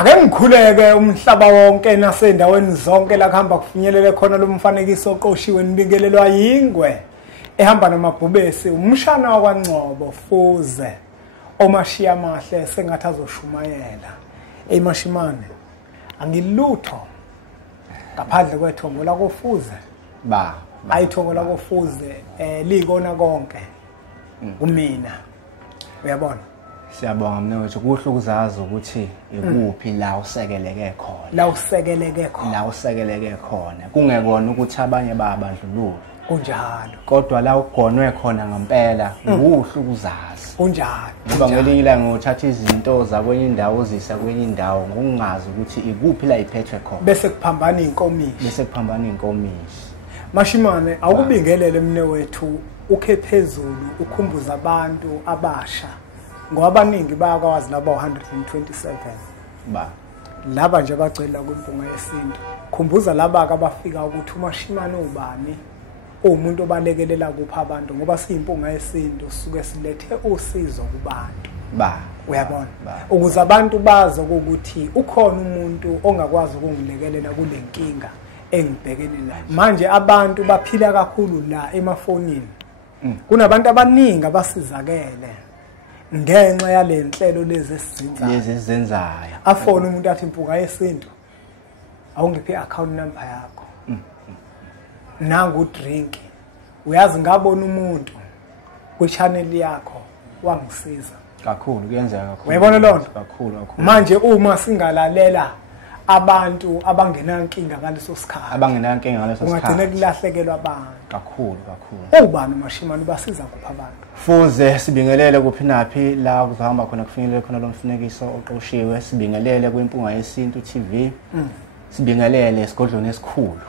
Ake ngikhuleke umhlaba wonke nasendaweni zonke la kuhamba kufinyelele khona lo mfanekiso oqoshiwe nibikelelwa yingwe ehamba namabhubesi umshana wakwaNgcobo Fuze omashiya mahle sengathi azoshumayela eMashimane angilutho ngaphandle kwethongo la koFuze ayithongo la koFuze likona konke umina uyabona. Siyabonga mnewethu kuhle ukuzazi ukuthi ikuphi la usekeleke khona. La usekeleke khona. Kungekona ukuthi abanye babandlululo. Kunjalo. Kodwa la ugonwe khona ngempela kuhle ukuzazi. Kunjalo. Ngoba ngelinye ilanga uthatha izinto zakwenye indawo uzisa kwenye indawo ngokungazi ukuthi ikuphi la iphethwe khona. Bese kuphambana inkomishi. Mashimane awukubingelele mnewethu ukhe phezulu ukhumbuza abantu abasha. Ngoba abaningi bayakwazi laba 127 laba nje bacela kwimpunga yesintu. Khumbuza laba abafika ukuthi uMashimane ubani umuntu obalekelela kupha abantu ngoba siyimpunga yesintu suke silethe usizo kubantu uyabona ukuze abantu bazi ukuthi ukhona umuntu ongakwazi ukungilekelela kule nkinga engibhekene nayo. Manje abantu baphila kakhulu la emafonini kunabantu abaningi abasizakele ngenxa yale nhlelo lezi ezenzayo afone umuntu athi impunga yesintu awungiphe account number yakho nangu drink uyazi ngabona umuntu ku channel yakho wangisiza kakhulu kuyenzeka kakhulu uyabona lonto kakhulu manje uma singalalela abantu abangenankinga ngaleso sikhathi ungagcina kulahlekelwa abantu kakhulu ubani uMashimane basiza kupha abantu Fuze sibingelele kuphi naphi la kuzohamba khona kufinyelele khona lo mfanekiso oqoshiwe sibingelele kwimpunga yesintu TV sibingelele esigodlweni esikhulu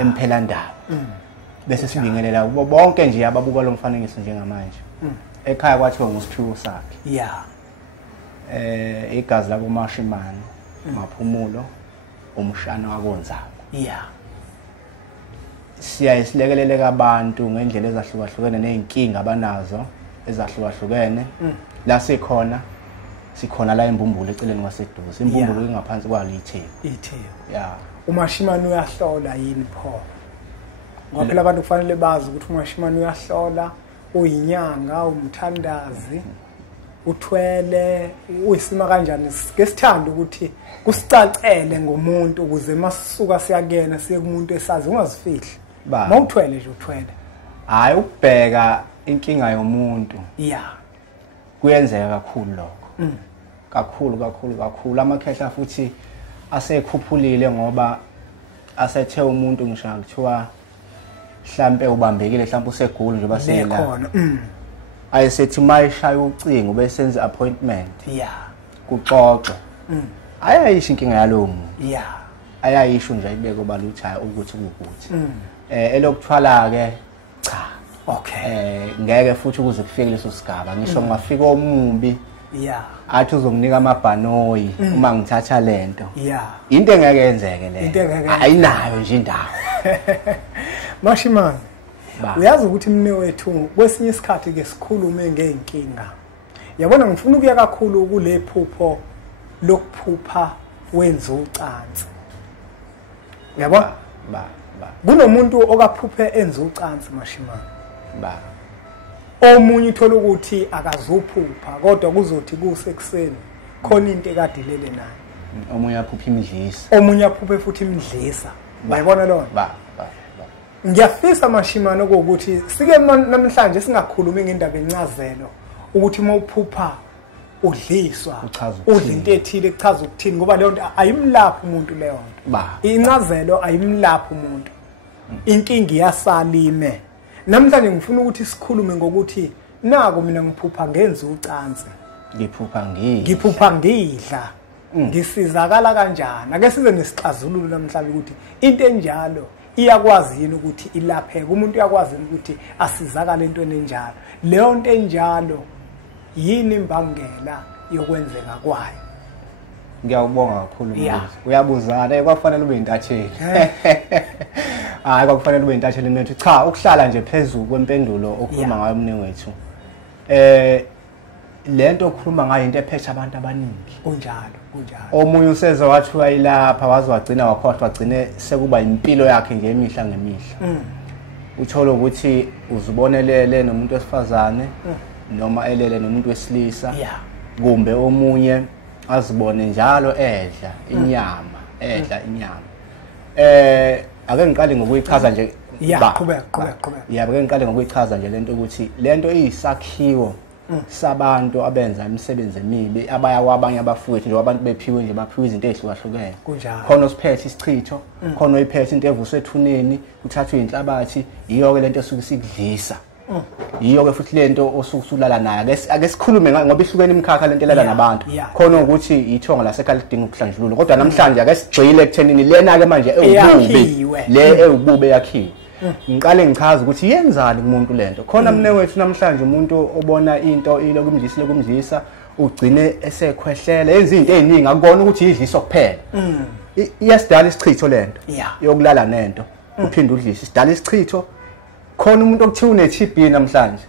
Emphelandaba bese sibingelela kubo bonke nje ababuka lo mfanekiso njengamanje ekhaya kwathiwa ngusiphiwo sakhe igazi labo Mashimane Maphumulo umshana wakonzako siyayisilekelele abantu ngendlela ezahlukahlukene nezinkinga abanazo ezahlukahlukene la sikhona la eMbumbulu eceleni kwaseduze iMbumbulu ingaphansi kwalithe uMashimane uyahlola yini pho ngoba phela abantu kufanele bazi ukuthi uMashimane uyahlola uyinyanga umthandazi uthwele uyisima kanjani ngesithanda ukuthi kusicacele ngomuntu ukuze masisuka siyakena siye kumuntu esazi ungazifihli mawuthwele nje uthwele hayi ukubheka inkinga yomuntu kuyenzeka kakhulu lokho kakhulu amakhehla futhi asekhuphulile ngoba asethe umuntu ngisho kuthiwa mhlambe ubambekile mhlambe usegula nje basela ayisethi mayishaya ucingo besenza appointment kuxoxwe ayayisho inkinga yalowo muntu ayayisho nje ayibeke obaluthayo ukuthi kukuthi elokuthwala ke cha ngeke futhi ukuze kufike leso sigaba ngisho ngafika omumbi athi uzonginika amabhanoyi uma ngithatha lento into engeke yenzeke le ayinayo nje indawo Mashimane uyazi ukuthi mnewethu kwesinye isikhathi ke sikhulume ngeenkinga yabona ngifuna ukuya kakhulu kule phupho lokuphupha wenza ucansi uyabona kunomuntu okaphuphe enza ucansi Mashimane omunye uthola ukuthi akazuphupha kodwa kuzothi kusekuseni khona into ekadilele naye omunye aphupha futhi imidlisa bayibona lona ngiyafisa Mashimane ukuthi sike namhlanje singakhulumi ngendaba encazelo ukuthi mawuphupha udliswa udla into ethile echaza ukuthini ngoba leyo nto ayimlaphi umuntu leyo nto incazelo ayimlaphi umuntu inkinga iyasalime namhlanje ngifuna ukuthi sikhulume ngokuthi nako mina ngiphupha ngenza ucansi ngiphupha ngidla ngisizakala kanjani ake size nesixazululo namhlanje ukuthi into enjalo iyakwazi yini ukuthi ilapheke umuntu uyakwazi ukuthi asizakale entweni enjalo leyo nto enjalo yini imbangela yokwenzeka kwayo. Ngiyawubonga kakhulu uyabuzana kwafanele ube intatheli hayi kwakufanele ube intatheli nethu cha ukuhlala nje phezulu kwempendulo okhuluma ngayo umnewethu lento okhuluma ngayo into ephethe abantu abaningi omunye useze wathi wayilapha waze wagcina wakhohlwa wagcine sekuba impilo yakhe nje emihla ngemihla uthola ukuthi uzibonelele nomuntu wesifazane noma elele nomuntu wesilisa kumbe omunye azibone njalo edla inyama ake ngiqale ngokuyichaza nje qhubeka yabo ake ngiqale ngokuyichaza nje lento ukuthi lento iyisakhiwo sabantu abenza imisebenzi emibi abaya kwabanye abafowethu nje abantu bephiwe nje baphiwe izinto ezihlukahlukene khona osiphethe isichitho khona oyiphethe into evuswe ethuneni uthathwe inhlabathi iyo ke lento esuke sikudlisa iyo ke futhi lento osukulala nayo ake sikhulume ngoba ihlukene imikhakha lento elala nabantu khona ukuthi ithonga lasekhaya lidinga ukuhlanjululwa kodwa namhlanje ake sigxile ekuthenini lena ke manje ewubube yakhiwe ngiqale ngichaza ukuthi yenzani kumuntu lento khona mnewethu namhlanje umuntu obona into lokumdlisa ugcine esekhwehlela yenza izinto eziningi akubona ukuthi idliso kuphela iyasidala isichitho lento yokulala nento uphinde udlise isidala isichitho khona umuntu okuthiwa une-TB namhlanje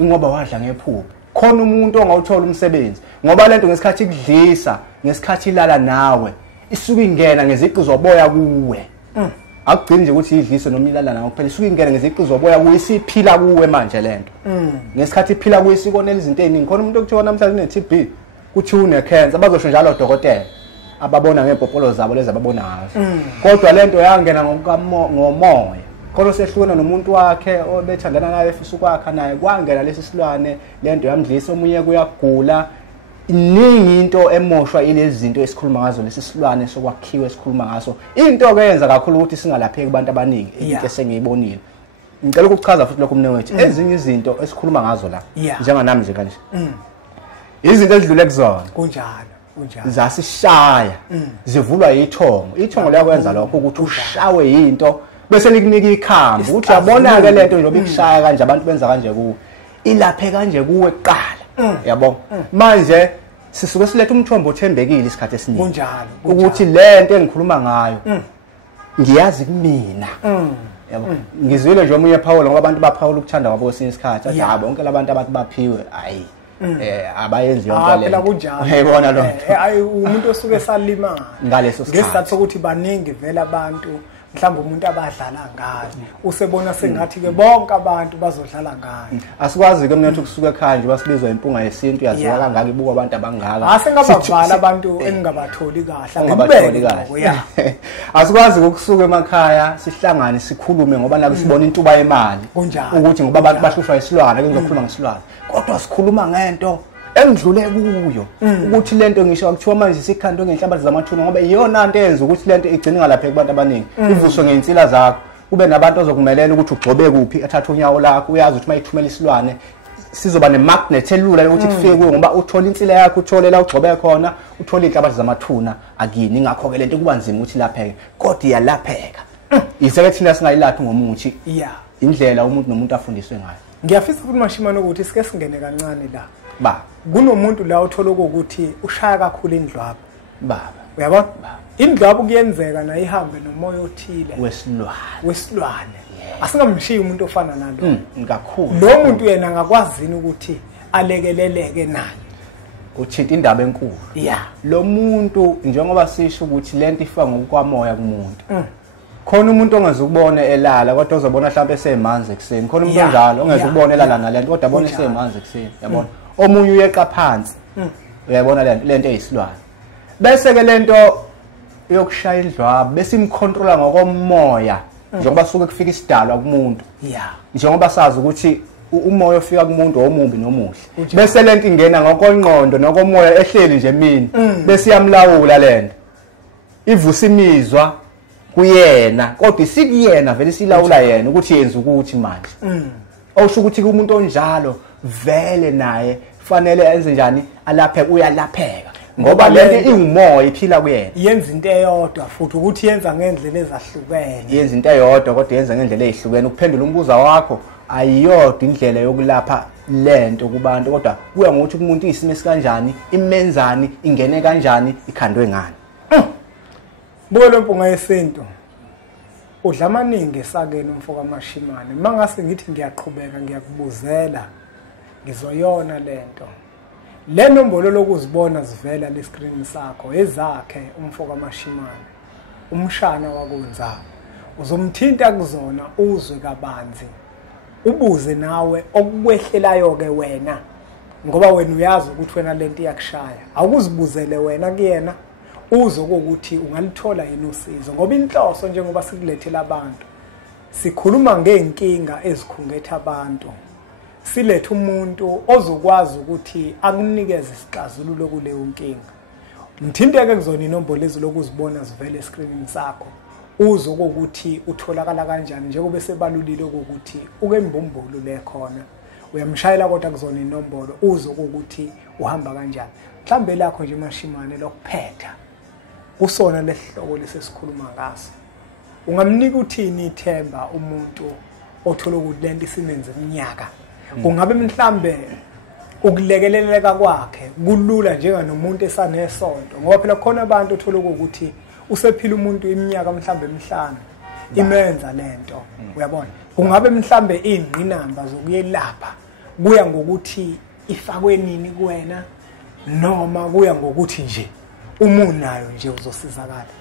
ngoba wadla ngephupho khona umuntu ongawuthola umsebenzi ngoba lento ngesikhathi ikudlisa ngesikhathi ilala nawe isuke ingena ngeziqi zoboya kuwe akugcini nje ukuthi idliso noma ilala nawe kuphela isuke ingena ngeziqi zoboya kuwe isiphila kuwe manje lento ngesikhathi iphila kuwe isikonela izinto eziningi khona umuntu okuthiwa namhlanje une-TB kuthi une-cancer bazosho njalo odokotela ababona ngempopolo zabo lezi ababona ngazo kodwa lento yangena ngomoya khona sehlukene nomuntu wakhe obethandana naye efisa ukwakha naye kwangena lesi silwane lento yamdlisa omunye kuyagula iningi into emoshwa ilezi zinto esikhuluma ngazo lesi silwane sokwakhiwa esikhuluma ngaso into oyenza kakhulu ukuthi singalapheki abantu abaningi into esengiyibonile ngicela ukuchaza futhi lokho mnewethu ezinye izinto esikhuluma ngazo la njenganami nje kanje izinto ezidlule kuzona kunjalo zasishaya zivulwa ithongo liyakwenza lokho ukuthi ushawe into bese likunika ikhambi ukuthi uyabona ke lento nje obikushaya kanje abantu benza kanje kuwe ilaphe kanje kuwe kuqala yabo manje sisuke silethe umthombo othembekile isikhathi esiningi kunjalo ukuthi lento engikhuluma ngayo ngiyazi kumina yabo ngizwile nje omunye Paul ngoba abantu baPaul ukuthanda kwabo kwesinye isikhathi athi ha bonke labantu abathi baphiwe hayi abayenzi yonke lento kunjalo uyibona lo hayi umuntu osuke salimala ngaleso sikhathi ngesikhathi sokuthi baningi vela abantu mhlawumbe umuntu abadlala ngazi usebona sengathi ke bonke abantu bazodlala ngazi asikwazi ke mnethu kusuka ekhaya nje basibizwa impunga yesintu yaziwa kangaka ibuka abantu abangaka asengabavala abantu engingabatholi kahle ngibeke asikwazi ukusuka emakhaya sihlangane sikhulume ngoba naku sibona intuba yemali ukuthi ngoba abantu bahlushwa isilwane kuzokhuluma ngesilwane kodwa sikhuluma ngento engidlule kuyo ukuthi lento ngisho akuthiwa manje sikhando ngenhlabathi zamathuna ngoba iyona nto eyenza ukuthi lento igcine ngalapheki kubantu abaningi ivuswe ngeinsila zakho kube nabantu ozokumelela ukuthi ugcobe kuphi athathe unyawo lakho uyazi ukuthi mayithumela isilwane sizoba nemagnet elula ukuthi kufike kuwe ngoba uthola insila yakho uthole la ugcobe khona uthola inhlabathi zamathuna akini ngakho ke lento kuba nzima ukuthi lapheke kodwa iyalapheka iseke thina singayilaphi ngomuthi indlela umuntu nomuntu afundiswe ngayo ngiyafisa ukuthi mashimane ukuthi sike singene kancane la kunomuntu la uthola ukuthi ushaya kakhulu indlwabu uyabona indlwabu kuyenzeka na ihambe nomoya othile wesilwane asingamshiyi umuntu ofana nalo kakhulu lo muntu yena ngakwazini ukuthi alekeleleke naye uthinta indaba enkulu lo muntu njengoba sisho ukuthi lento ifika ngokwamoya kumuntu khona umuntu ongazukubona elala kodwa uzobona mhlawumbe esemanzi ekseni khona umuntu onjalo ongazukubona elala nalento kodwa abona esemanzi ekseni yabona omunye uyeqa phansi uyabona lento eyisilwane bese ke lento yokushaya indlwabu bese imcontrola ngokomoya njengoba suke kufika isidalwa kumuntu njengoba sazi ukuthi umoya ofika kumuntu omubi nomuhle bese lento ingena ngokonqondo nokomoya ehleli nje mina bese iyamlawula lento ivusa imizwa kuyena kodwa isikuyena vele silawula yena ukuthi yenza ukuthi manje awusho ukuthi umuntu onjalo vele naye fanele enze njani alapheka uyalapheka ngoba lento ingumoya iphila kuyena yenza into eyodwa futhi ukuthi yenza ngendlela ezahlukene yenza into eyodwa kodwa yenza ngendlela ezihlukene ukuphendula umbuzo wakho ayiyodwa indlela yokulapha lento kubantu kodwa kuya ngokuthi umuntu isimo esikanjani imenzani ingene kanjani ikhandwe ngani buke lo mpunga yesintu udla amaningi esakeni umfoka Mashimane mangase ngithi ngiyaqhubeka ngiyakubuzela ngizoyona lento Le nombolo lokuzibona zivela le screen sakho ezakhe umfoka Mashimane umshana wakunzalo uzomthinta kuzona uzwe kabanzi ubuze nawe okukwehlelayo ke wena ngoba wena uyazi ukuthi wena lento iyakushaya awukuzibuzele wena kuyena uzokuthi ungalithola yini usizo ngoba inhloso njengoba sikulethela abantu sikhuluma ngeenkinga ezikhungetha abantu silethe umuntu ozokwazi ukuthi akunikeze isixazululo kuleyo nkinga mthinteke kuzona inombolo lezi lokuzibona zivele escreenini sakho uzokuthi utholakala kanjani njengoba sebalulile ukuthi uke mbumbulo le khona uyamshayela kodwa kuzona inombolo uzokuthi uhamba kanjani mhlambe lakho nje Mashimane lokuphetha usona lehloko lesesikhuluma ngaso ungamnika uthini ithemba umuntu othola ukuthi lento isimenze iminyaka kungabe mhlambe ukulekeleleka kwakhe kulula njenganomuntu esanesonto ngoba phela khona abantu othola ukuthi usephila umuntu iminyaka mhlambe emihlanu imenza lento uyabona kungabe mhlambe ingqinamba zokuyelapha kuya ngokuthi ifakwe nini kuwena noma kuya ngokuthi nje umunayo nje uzosizakala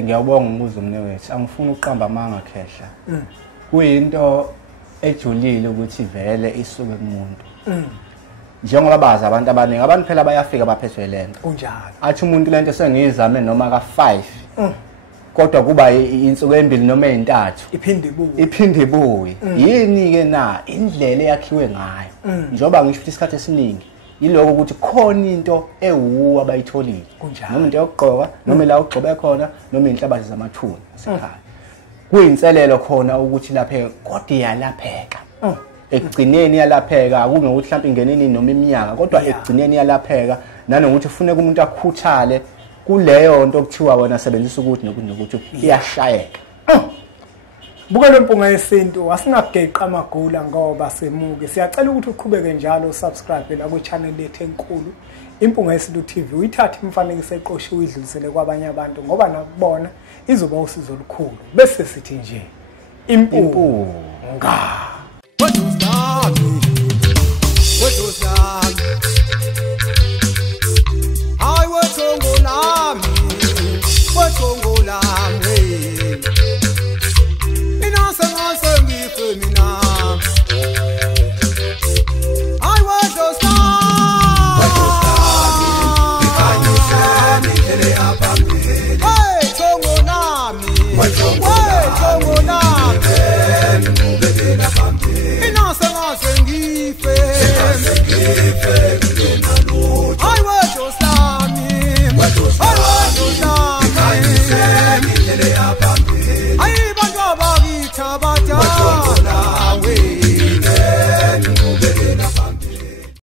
ngiyabonga umbuzo mnewethu angifuni uqamba amanga khehla kuyinto ejulile ukuthi vele isuke kumuntu njengoba baza abantu phela bayafika baphethwe lento kunjalo athi umuntu lento sengizame noma ka5 kodwa kuba insuku embili noma ezintathu iphinde ibuye yini ke na indlela eyakhiwe ngayo njoba ngisho isikhathi esiningi yiloko ukuthi khona into ewuwa abayitholile noma into yokugqoka noma la ugcobe khona noma inhlabathi zamathuna esekhaya kuyinselelo khona ukuthi laphe kodwa iyalapheka ekugcineni yalapheka akunokuthi mhlawumbe ingeneni noma iminyaka kodwa ekugcineni yalapheka nanokuthi ufuneka umuntu akhuthale kuleyo nto okuthiwa wena sebenzisa ukuthi nokuthi iyashayeka buka lempunga yesintu asingageqa amagula ngoba semuke siyacela ukuthi uqhubeke njalo subscribe la ku channel yethu enkulu Impunga Yesintu TV uyithathe imfanekiso eqoshiwe uyidlulisele kwabanye abantu ngoba nakubona izoba usizo olukhulu bese sithi nje impunga What was that?